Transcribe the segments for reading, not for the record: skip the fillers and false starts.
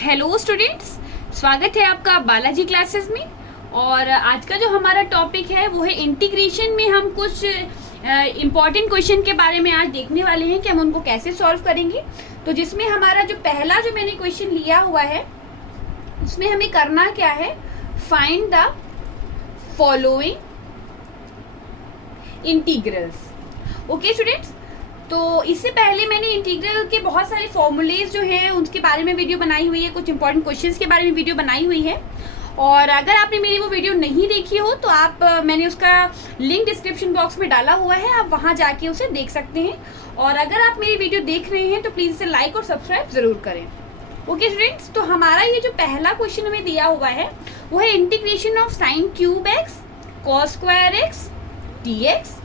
Hello students, स्वागत है आपका बालाजी क्लासेस में। और आज का जो हमारा टॉपिक है वो है इंटीग्रेशन में हम कुछ इम्पॉर्टेंट क्वेश्चन के बारे में आज देखने वाले हैं कि हम उनको कैसे सॉल्व करेंगे। तो जिसमें हमारा जो पहला जो मैंने क्वेश्चन लिया हुआ है उसमें हमें करना क्या है, find the following integrals. Okay students, तो इससे पहले मैंने इंटीग्रल के बहुत सारे फॉर्मूलेज जो हैं उनके बारे में वीडियो बनाई हुई है, कुछ इंपॉर्टेंट क्वेश्चंस के बारे में वीडियो बनाई हुई है। और अगर आपने मेरी वो वीडियो नहीं देखी हो तो मैंने उसका लिंक डिस्क्रिप्शन बॉक्स में डाला हुआ है, आप वहां जाके उसे देख सकते हैं। और अगर आप मेरी वीडियो देख रहे हैं तो प्लीज़ इसे लाइक और सब्सक्राइब ज़रूर करें। ओके स्टूडेंट्स, तो हमारा ये जो पहला क्वेश्चन हमें दिया हुआ है वो है integration of sine cube x cos square x d x.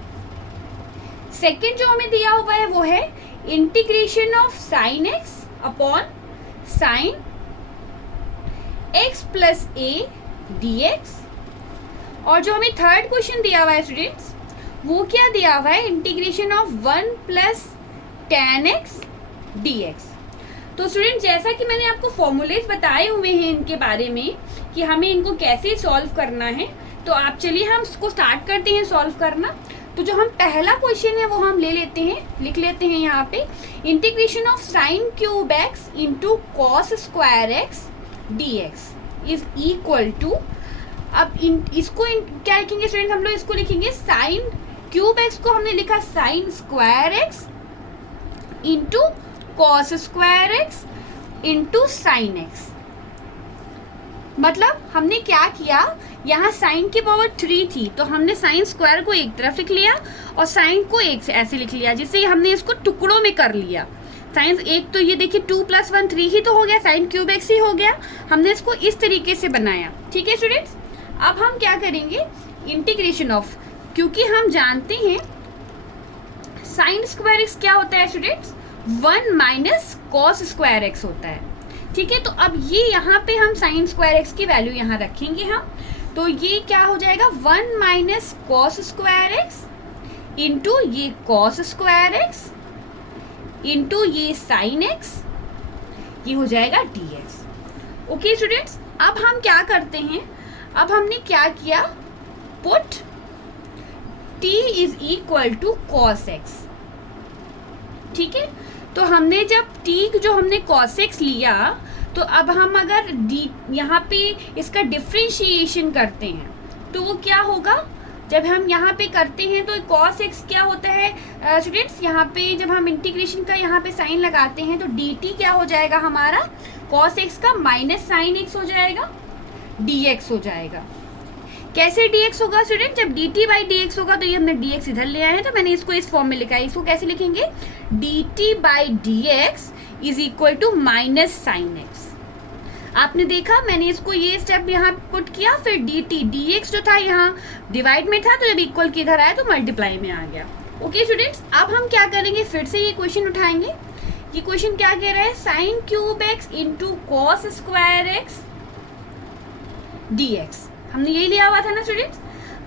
Second जो हमें दिया हुआ है वो है integration of sine x upon sine x plus a d x. और जो हमें थर्ड क्वेश्चन दिया हुआ है स्टूडेंट्स वो क्या दिया हुआ है, integration of 1 plus tan x d x. तो स्टूडेंट जैसा कि मैंने आपको फॉर्मूलेज बताए हुए हैं इनके बारे में कि हमें इनको कैसे सॉल्व करना है, तो आप चलिए हम इसको स्टार्ट करते हैं सॉल्व करना। तो जो हम पहला क्वेश्चन है वो हम ले लेते हैं, लिख लेते हैं यहाँ पे, integration of sine cube x into cos square x d x is equal to, अब इसको क्या लिखेंगे स्टूडेंट, हम लोग इसको लिखेंगे साइन क्यूब एक्स को हमने लिखा sine square x into cos square x into sine x. मतलब हमने क्या किया, यहाँ साइन की पावर 3 थी तो हमने साइन स्क्वायर को एक तरफ लिख लिया और साइन को एक से ऐसे लिख लिया, जिससे हमने इसको टुकड़ों में कर लिया। साइन एक तो ये देखिए 2 + 1 3 ही तो हो गया, साइन क्यूब एक्स ही हो गया। हमने इसको इस तरीके से बनाया। ठीक है स्टूडेंट्स, अब हम क्या करेंगे, इंटीग्रेशन ऑफ, क्योंकि हम जानते हैं साइन स्क्वायर एक्स क्या होता है students, 1 minus cos square x होता है। ठीक है, तो अब ये यहाँ पे हम साइन स्क्वायर एक्स की वैल्यू यहाँ रखेंगे हम, तो ये क्या हो जाएगा 1 minus cos square x into ये कॉस स्क्वायर एक्स इंटू ये साइन एक्स, ये हो जाएगा डी एक्स। ओके स्टूडेंट्स, अब हम क्या करते हैं, अब हमने क्या किया, put t is equal to cos x. ठीक है, तो हमने जब t जो हमने cos x लिया तो अब हम अगर d यहाँ पे इसका डिफ्रेंशिएशन करते हैं तो वो क्या होगा, जब हम यहाँ पे करते हैं तो cos x क्या होता है स्टूडेंट्स, यहाँ पे जब हम इंटीग्रेशन का यहाँ पे साइन लगाते हैं तो dt क्या हो जाएगा हमारा, cos x का माइनस साइन x हो जाएगा, dx हो जाएगा। कैसे dx होगा स्टूडेंट, जब dt बाई dx होगा तो ये हमने dx इधर ले आए हैं तो मैंने इसको इस फॉर्म में लिखा है। इसको कैसे लिखेंगे, dt by dx is equal to minus sine x. आपने देखा मैंने इसको ये स्टेप यहाँ पुट किया, फिर dt dx जो था यहाँ डिवाइड में था तो जब इक्वल के इधर आया तो मल्टीप्लाई में आ गया। ओके स्टूडेंट्स, अब हम क्या करेंगे, फिर से ये क्वेश्चन उठाएंगे। ये क्वेश्चन क्या कह रहा है, sign cube x into cos square x d x, हमने यही लिया हुआ था ना स्टूडेंट्स।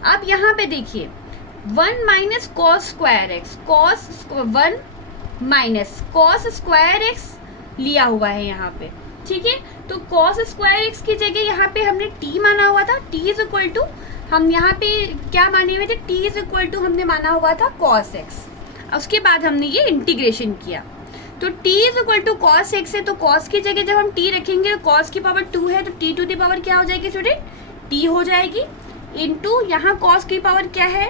अब यहाँ पे देखिए 1 minus cos square x, cos 1 minus cos square x लिया हुआ है यहाँ पे। ठीक है, तो कॉस स्क्वायर एक्स की जगह यहाँ पे हमने t माना हुआ था, t इज इक्वल टू, हम यहाँ पे क्या माने हुए थे, t इज इक्वल टू हमने माना हुआ था कॉस एक्स। उसके बाद हमने ये इंटीग्रेशन किया तो t is equal to cos x है, तो कॉस की जगह जब हम t रखेंगे तो कॉस की पावर 2 है तो t टू द पावर क्या हो जाएगी स्टूडेंट, t हो जाएगी, इंटू यहाँ कॉस की पावर क्या है,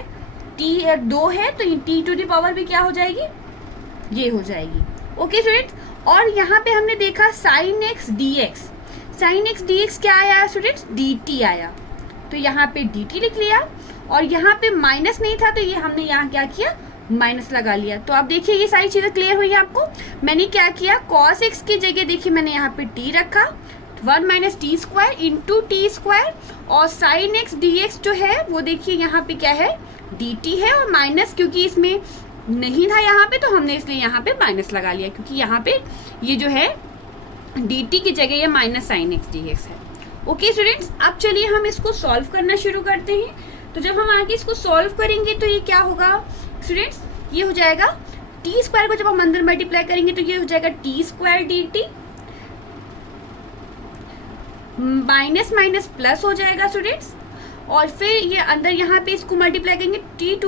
t 2 है तो t टू द पावर भी क्या हो जाएगी, ये हो जाएगी। ओके स्टूडेंट्स, और यहाँ पे हमने देखा sine x d x, sine x d x क्या आया स्टूडेंट्स, dt आया, तो यहाँ पे dt लिख लिया और यहाँ पे माइनस नहीं था तो ये हमने यहाँ क्या किया, माइनस लगा लिया। तो अब देखिए ये सारी चीज़ें क्लियर हुई है आपको। मैंने क्या किया, कॉस एक्स की जगह देखिए मैंने यहाँ पे t रखा, 1 minus T square into T square, और साइन एक्स डी एक्स जो है वो देखिए यहाँ पे क्या है, dt है, और माइनस क्योंकि इसमें नहीं था यहाँ पे तो हमने इसलिए यहाँ पे माइनस लगा लिया, क्योंकि यहाँ पे ये जो है dt की जगह ये minus sine x d x है। ओके स्टूडेंट्स, अब चलिए हम इसको सॉल्व करना शुरू करते हैं। तो जब हम आगे इसको सॉल्व करेंगे तो ये क्या होगा स्टूडेंट्स, ये हो जाएगा टी स्क्वायर को जब हम अंदर मल्टीप्लाई करेंगे तो ये हो जाएगा T square D T minus minus plus हो जाएगा स्टूडेंट्स, और फिर ये अंदर यहाँ पे इसको मल्टीप्लाई करेंगे t⁴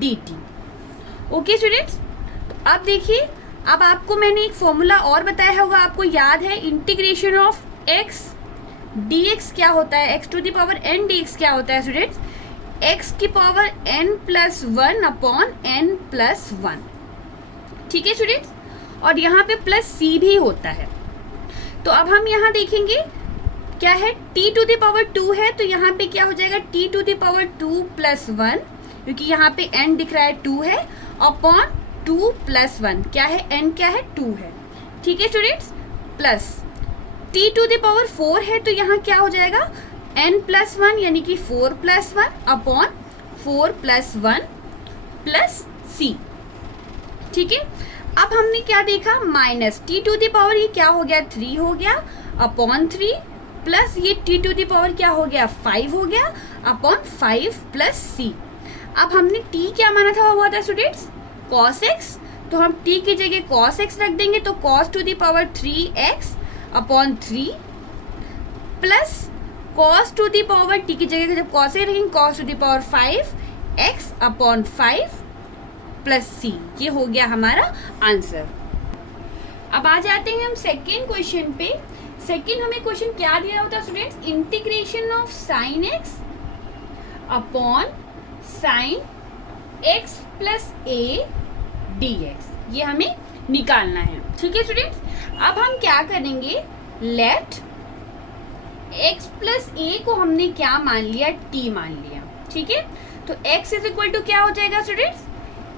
dt। ओके स्टूडेंट्स, अब देखिए, अब आपको मैंने एक फॉर्मूला और बताया होगा, आपको याद है, इंटीग्रेशन ऑफ x dx क्या होता है, x⁴n dx क्या होता है स्टूडेंट्स, x⁴n+1 अपॉन n+1। ठीक है स्टूडेंट्स, और यहाँ पे प्लस c भी होता है। तो अब हम यहाँ देखेंगे क्या है, t⁴2 है, तो यहाँ पे क्या हो जाएगा, t⁴2+1, क्योंकि यहाँ पे n दिख रहा है 2 है, अपॉन 2+1 क्या है, n क्या है 2 है। ठीक है स्टूडेंट्स, प्लस t⁴4 है, तो यहाँ क्या हो जाएगा, n+1 यानी कि 4+1 अपॉन 4+1 प्लस c। ठीक है, अब हमने क्या देखा, माइनस t⁴ ये क्या हो गया, 3 हो गया अपॉन 3, प्लस ये t⁴ क्या हो गया, 5 हो गया अपॉन 5 प्लस c। अब हमने t क्या माना था, हुआ था स्टूडेंट्स cos x, तो हम t की जगह cos x रख देंगे, तो cos⁴3x upon 3 plus cos⁴ t की जगह जब cos x रखेंगे cos⁵5x अपॉन 5 प्लस c। ये हो गया हमारा आंसर। अब आ जाते हैं हम सेकेंड क्वेश्चन पे। सेकेंड हमें क्वेश्चन क्या दिया होता है students, integration of sine x upon sine x plus a dx, ये हमें निकालना है। ठीक है स्टूडेंट्स, अब हम क्या करेंगे, लेट x प्लस a को हमने क्या मान लिया, t मान लिया। ठीक है, तो x इज इक्वल टू क्या हो जाएगा स्टूडेंट्स,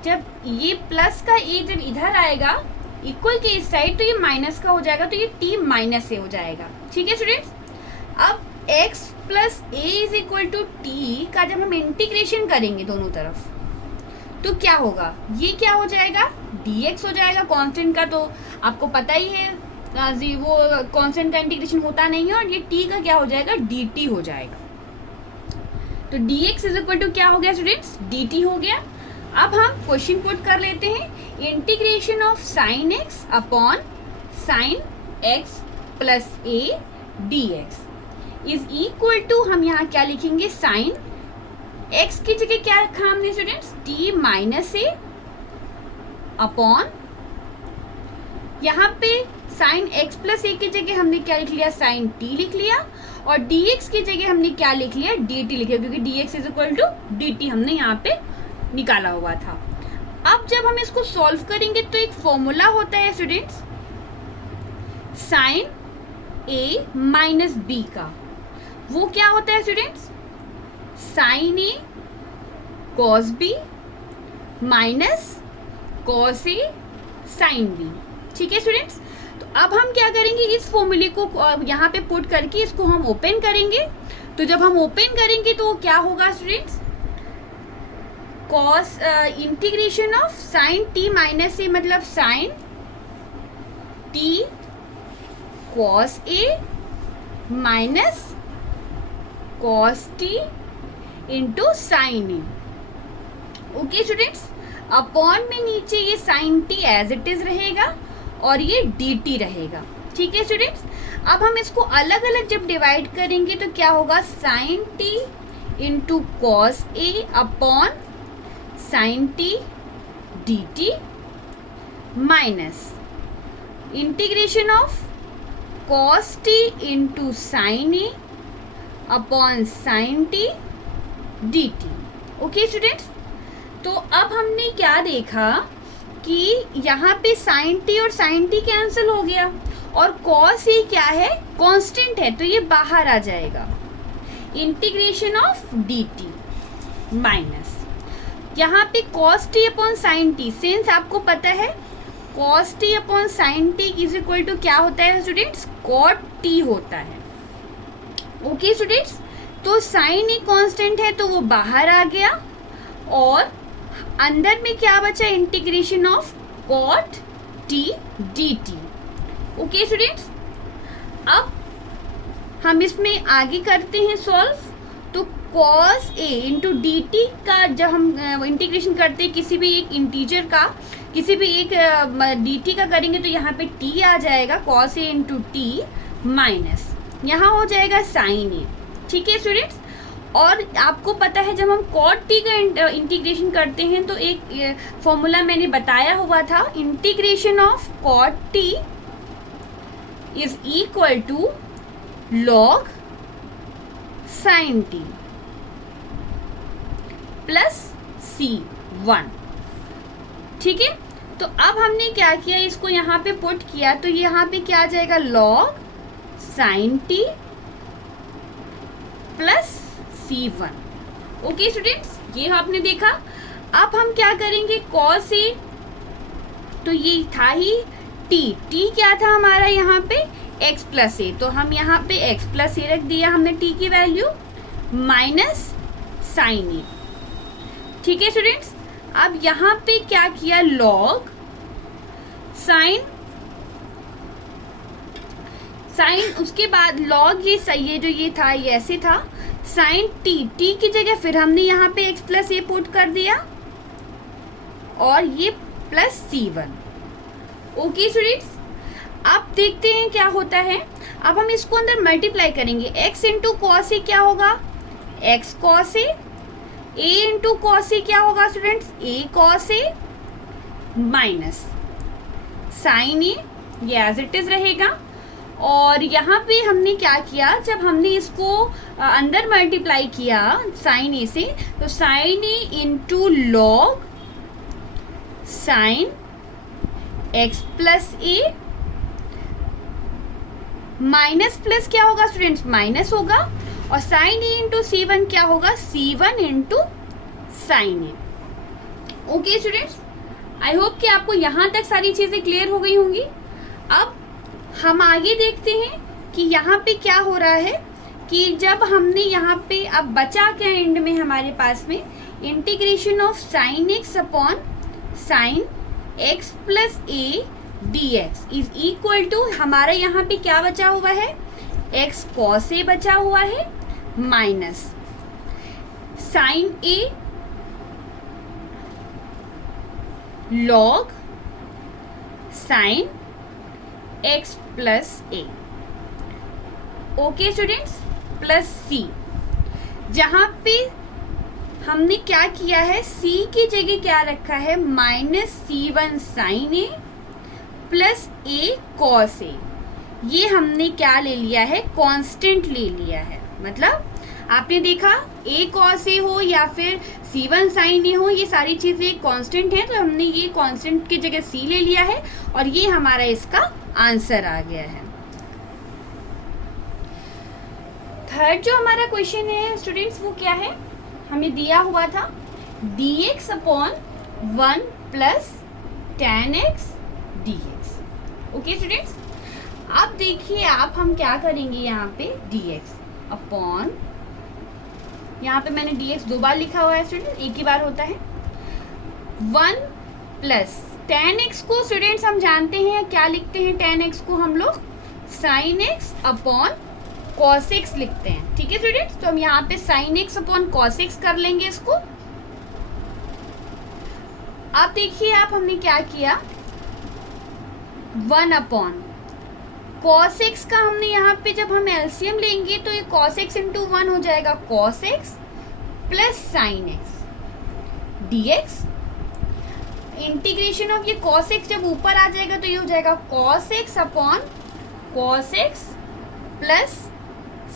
जब ये प्लस का a जब इधर आएगा इक्वल के इस साइड, तो ये माइनस का हो जाएगा, तो ये t माइनस a हो जाएगा। ठीक है स्टूडेंट्स, अब x plus a is equal to t का जब हम इंटीग्रेशन करेंगे दोनों तरफ, तो क्या होगा, ये क्या हो जाएगा, dx हो जाएगा। कांस्टेंट का तो आपको पता ही है, वो कांस्टेंट का इंटीग्रेशन होता नहीं है, और ये t का क्या हो जाएगा, dt हो जाएगा। तो dx इज इक्वल टू क्या हो गया स्टूडेंट्स, dt हो गया। अब हम क्वेश्चन पुट कर लेते हैं, integration of sine x upon sine x plus a dx is equal to, हम यहाँ क्या लिखेंगे, साइन x की जगह क्या रखा हमने students, t minus a upon, यहाँ पे साइन x प्लस a की जगह हमने क्या लिख लिया, साइन t लिख लिया, और dx की जगह हमने क्या लिख लिया, dt लिख लिया, क्योंकि dx is equal to dt हमने यहाँ पे निकाला हुआ था। अब जब हम इसको सॉल्व करेंगे तो एक फॉर्मूला होता है students, sine a minus b का, वो क्या होता है students, sine a cos b minus cos a sine b। ठीक है स्टूडेंट्स, तो अब हम क्या करेंगे, इस फॉर्मूले को यहाँ पे पुट करके इसको हम ओपन करेंगे। तो जब हम ओपन करेंगे तो क्या होगा students, cos integration of sine t minus a, मतलब sine t cos a minus cos t into sine a। Okay students, upon में नीचे ये sine t as it is रहेगा और ये dt रहेगा। ठीक है स्टूडेंट्स, अब हम इसको अलग अलग जब डिवाइड करेंगे तो क्या होगा, sine t into cos a upon sine t dt minus integration of cos t into sine a upon sine t dt। Okay students, तो अब हमने क्या देखा कि यहाँ पे साइन t और साइन t कैंसिल हो गया, और कॉस a क्या है, कांस्टेंट है, तो ये बाहर आ जाएगा। इंटीग्रेशन ऑफ dt माइनस यहाँ पे cos t upon sine t, since आपको पता है cos t upon sine t is equal to क्या होता है स्टूडेंट्स, कॉट t होता है। ओके स्टूडेंट्स, तो साइन एक कांस्टेंट है तो वो बाहर आ गया, और अंदर में क्या बचा, integration of cot t dt। Okay students, अब हम इसमें आगे करते हैं सॉल्व। तो cos a into d t का जब हम इंटीग्रेशन करते हैं किसी भी एक इंटीजर का, किसी भी एक डी टी का करेंगे तो यहाँ पे t आ जाएगा, cos a into T minus यहाँ हो जाएगा साइन ए। ठीक है स्टूडेंट्स, और आपको पता है जब हम कॉट टी का इंटीग्रेशन करते हैं तो एक फॉर्मूला मैंने बताया हुआ था, integration of cot t is equal to log sine t plus C1। ठीक है, तो अब हमने क्या किया, इसको यहाँ पे पुट किया तो यहाँ पे क्या आ जाएगा, log sine t plus C1। Okay students, ये आपने देखा। अब हम क्या करेंगे, कॉस ए, तो ये था ही टी क्या था हमारा यहाँ पे x प्लस ए, तो हम यहाँ पे x प्लस ए रख दिया हमने t की वैल्यू, माइनस साइन ए। ठीक है स्टूडेंट्स, अब यहाँ पे क्या किया, लॉग साइन, उसके बाद लॉग ये जो ये था ये ऐसे था, साइन टी की जगह फिर हमने यहाँ पे x प्लस ए पुट कर दिया और ये प्लस C1। ओके स्टूडेंट्स, अब देखते हैं क्या होता है। अब हम इसको अंदर मल्टीप्लाई करेंगे, x इंटू कॉस ए क्या होगा, x cos A, a into cos A क्या होगा students, a cos A, minus sine A, ये एज इट इज रहेगा। और यहाँ पे हमने क्या किया, जब हमने इसको अंदर मल्टीप्लाई किया साइन ए से, तो sine A into log sine x plus A, minus plus क्या होगा स्टूडेंट्स, माइनस होगा, और साइन ए इंटू C1 क्या होगा, C1 into sine A. Okay students, I hope कि आपको यहाँ तक सारी चीजें क्लियर हो गई होंगी। अब हम आगे देखते हैं कि यहाँ पे क्या हो रहा है, कि जब हमने यहाँ पे अब बचा क्या एंड में हमारे पास में, integration of sine x upon sine x plus a d x is equal to, हमारा यहाँ पे क्या बचा हुआ है, एक्स कॉस ए बचा हुआ है, माइनस साइन ए लॉग साइन एक्स प्लस ए। ओके स्टूडेंट्स, प्लस C, जहां पे हमने क्या किया है, C की जगह क्या रखा है, minus C1 sine A plus A cos A. ये हमने क्या ले लिया है, कांस्टेंट ले लिया है। मतलब आपने देखा A कॉस ए हो या फिर C1 साइन ए हो, ये सारी चीजें कांस्टेंट है, तो हमने ये कांस्टेंट की जगह C ले लिया है और ये हमारा इसका आंसर आ गया है। थर्ड जो हमारा क्वेश्चन है स्टूडेंट्स, वो क्या है, हमें दिया हुआ था dx upon 1 plus tan x dx। Okay students, अब देखिए आप हम क्या करेंगे, यहाँ पे dx अपॉन, यहाँ पे मैंने dx 2 बार लिखा हुआ है स्टूडेंट, एक ही बार होता है, 1 प्लस tan x को स्टूडेंट्स हम जानते हैं क्या लिखते हैं, tan x को हम लोग sin x upon cos x लिखते हैं। ठीक है स्टूडेंट्स, तो हम यहाँ पे sin x upon cos x कर लेंगे इसको। अब देखिए आप हमने क्या किया, 1 अपॉन cos x का हमने यहाँ पे जब हम एलसीएम लेंगे तो ये cos x इंटू 1 हो जाएगा cos x plus sin x dx। Integration of ये cos x जब ऊपर आ जाएगा तो ये हो जाएगा cos x upon cos x plus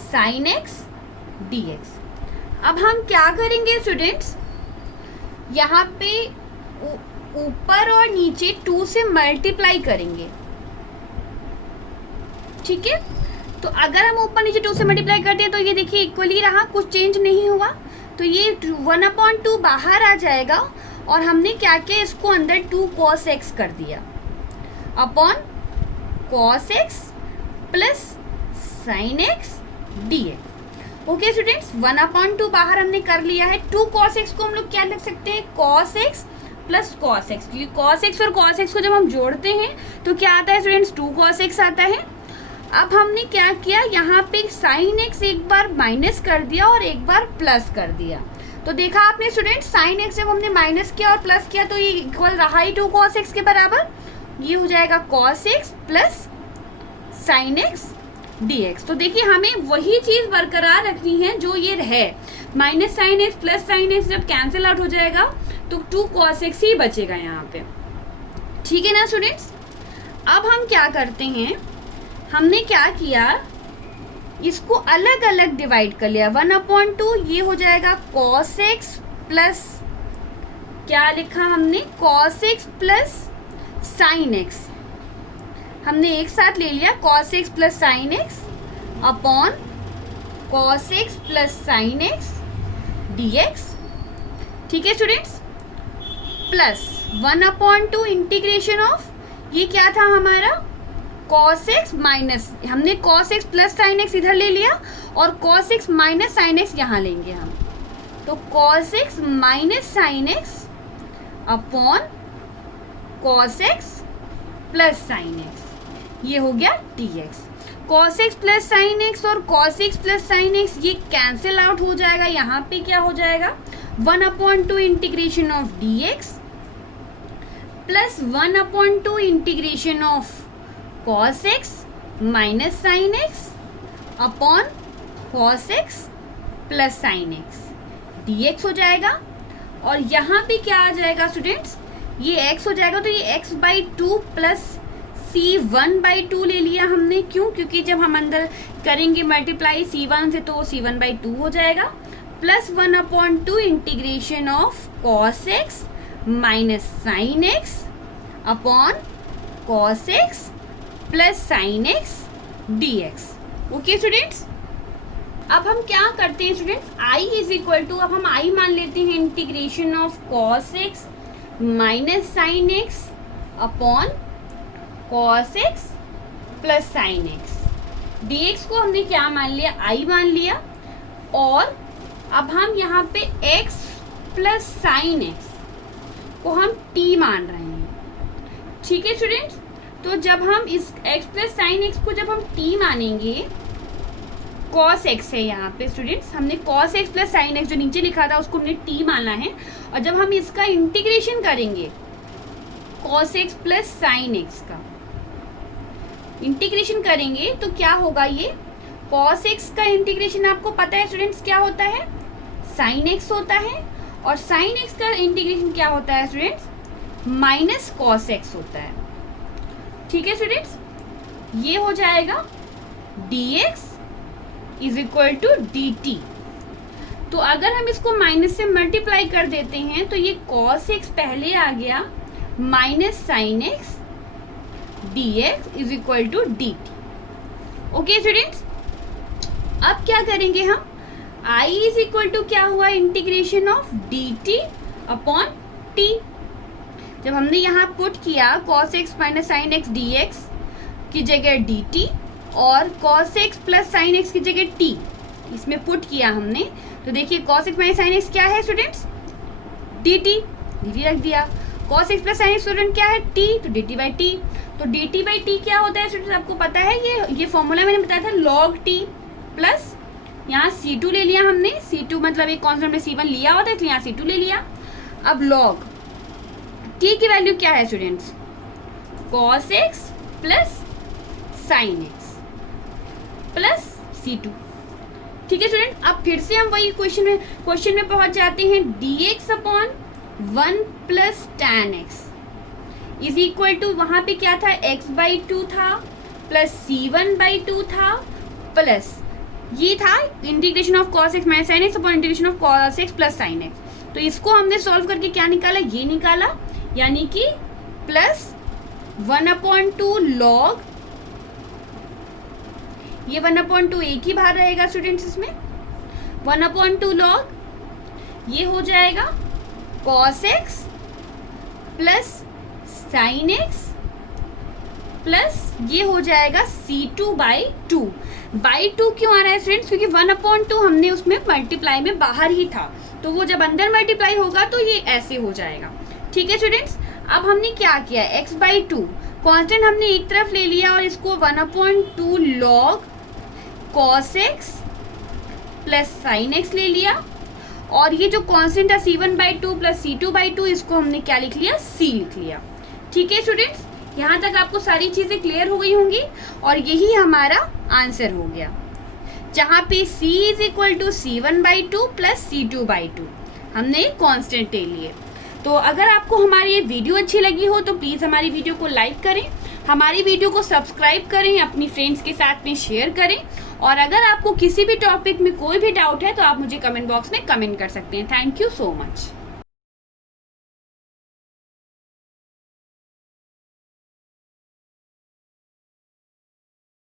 sin x dx। अब हम क्या करेंगे स्टूडेंट्स, यहाँ पे ऊपर और नीचे 2 से मल्टीप्लाई करेंगे। ठीक है, तो अगर हम ऊपर नीचे 2 से मल्टीप्लाई करते हैं तो ये देखिए इक्वली रहा, कुछ चेंज नहीं हुआ, तो ये 1/2 बाहर आ जाएगा और हमने क्या किया, इसको अंदर 2 cos x कर दिया upon cos x plus sin x dx। Okay students, 1/2 बाहर हमने कर लिया है, 2 cos x को हम लोग क्या लिख सकते हैं, cos x plus cos x, क्योंकि cos x और cos x को जब हम जोड़ते हैं तो क्या आता है स्टूडेंट्स, 2 cos x आता है। अब हमने क्या किया, यहाँ पे sin x एक बार माइनस कर दिया और एक बार प्लस कर दिया, तो देखा आपने स्टूडेंट, sin x जब हमने माइनस किया और प्लस किया तो ये इक्वल रहा ही 2 cos x के बराबर, ये हो जाएगा cos x plus sin x dx। तो देखिए हमें वही चीज बरकरार रखनी है जो ये है, minus sine x plus sine x जब कैंसिल आउट हो जाएगा तो 2 cos x ही बचेगा यहाँ पे, ठीक है ना स्टूडेंट्स। अब हम क्या करते हैं, हमने क्या किया, इसको अलग अलग डिवाइड कर लिया, 1/2 ये हो जाएगा cos x प्लस, क्या लिखा हमने, cos x plus sin x, हमने एक साथ ले लिया cos x plus sin x upon cos x plus sin x dx, ठीक है स्टूडेंट्स, प्लस 1/2 इंटीग्रेशन ऑफ, ये क्या था हमारा cos x माइनस, हमने cos x plus sin x इधर ले लिया और cos x minus sin x यहाँ लेंगे हम, तो cos x minus sin x upon cos x plus sin x, ये हो गया dx। cos x plus sin x और cos x plus sin x ये कैंसिल आउट हो जाएगा, यहाँ पे क्या हो जाएगा 1/2 integration of dx plus 1/2 integration of cos x minus sin x upon cos x plus sin x dx हो जाएगा। और यहाँ पे क्या आ जाएगा स्टूडेंट्स, ये x हो जाएगा, तो ये x/2 प्लस c1/2 ले लिया हमने, क्यों, क्योंकि जब हम अंदर करेंगे मल्टीप्लाई c1 से तो c1/2 हो जाएगा, plus 1/2 integration of cos x minus sin x upon cos x plus sin x dx। Okay students, अब हम क्या करते हैं students, i is equal to, अब हम i मान लेते हैं integration of cos x minus sin x upon cos x plus sin x dx को हमने क्या मान लिया, i मान लिया, और अब हम यहाँ पे x प्लस sin x को हम t मान रहे हैं, ठीक है स्टूडेंट्स। तो जब हम इस x प्लस sin x को जब हम t मानेंगे, cos x है यहाँ पे स्टूडेंट्स, हमने cos x plus sin x जो नीचे लिखा था उसको हमने t माना है, और जब हम इसका इंटीग्रेशन करेंगे cos x plus sin x का इंटीग्रेशन करेंगे तो क्या होगा, ये cos x का इंटीग्रेशन आपको पता है स्टूडेंट्स क्या होता है, sin x होता है, और sin x का इंटीग्रेशन क्या होता है स्टूडेंट्स, माइनस cos x होता है, ठीक है स्टूडेंट्स। ये हो जाएगा dx is equal to dt। तो अगर हम इसको माइनस से मल्टीप्लाई कर देते हैं तो ये cos x पहले आ गया minus sin x dx is equal to dt। Okay students, अब क्या करेंगे हम, i इज इक्वल टू क्या हुआ, integration of dt upon t। जब हमने यहाँ पुट किया cos x minus sin x dx की जगह dt और cos x plus sin x की जगह t, इसमें पुट किया हमने, तो देखिए cos x minus sin x क्या है स्टूडेंट्स, dt रख दिया, cos x plus sin x student क्या है t, तो dt बाई t। तो dt बाई t क्या होता है स्टूडेंट्स, आपको पता है, ये फॉर्मूला मैंने बताया था log t प्लस यहाँ c2 ले लिया हमने, c2 मतलब एक कॉन्स्टेंट में c1 लिया होता है इसलिए यहाँ c2 ले लिया। अब log t की वैल्यू क्या है students, cos x plus sin x plus c2, ठीक है स्टूडेंट। अब फिर से हम वही क्वेश्चन में पहुंच जाते हैं, dx upon 1 plus tan x is equal to, वहां पे क्या था, x/2 था प्लस c1/2 था प्लस ये था integration of cos x minus sin x upon integration of cos x plus sin x। तो इसको हमने सॉल्व करके क्या निकाला, ये निकाला, यानी कि प्लस 1/2 log, ये 1/2 एक ही बाहर रहेगा स्टूडेंट्स, इसमें 1/2 log ये हो जाएगा cos x plus sin x plus ये हो जाएगा c2/2। बाई 2 क्यों आ रहा है स्टूडेंट्स, क्योंकि 1/2 हमने उसमें मल्टीप्लाई में बाहर ही था, तो वो जब अंदर मल्टीप्लाई होगा तो ये ऐसे हो जाएगा, ठीक है स्टूडेंट्स। अब हमने क्या किया, x/2 कांस्टेंट हमने एक तरफ ले लिया और इसको 1/2 log cos x plus sin x ले लिया, और ये जो कांस्टेंट है c1/2 प्लस c2/2 इसको हमने क्या लिख लिया, c लिख लिया, ठीक है स्टूडेंट्स। यहाँ तक आपको सारी चीजें क्लियर हो गई होंगी और यही हमारा आंसर हो गया, जहाँ पे c is equal to C1/2 plus C2/2 हमने कांस्टेंट ले लिए। तो अगर आपको हमारी ये वीडियो अच्छी लगी हो तो प्लीज़ हमारी वीडियो को लाइक करें, हमारी वीडियो को सब्सक्राइब करें, अपनी फ्रेंड्स के साथ में शेयर करें, और अगर आपको किसी भी टॉपिक में कोई भी डाउट है तो आप मुझे कमेंट बॉक्स में कमेंट कर सकते हैं। Thank you so much.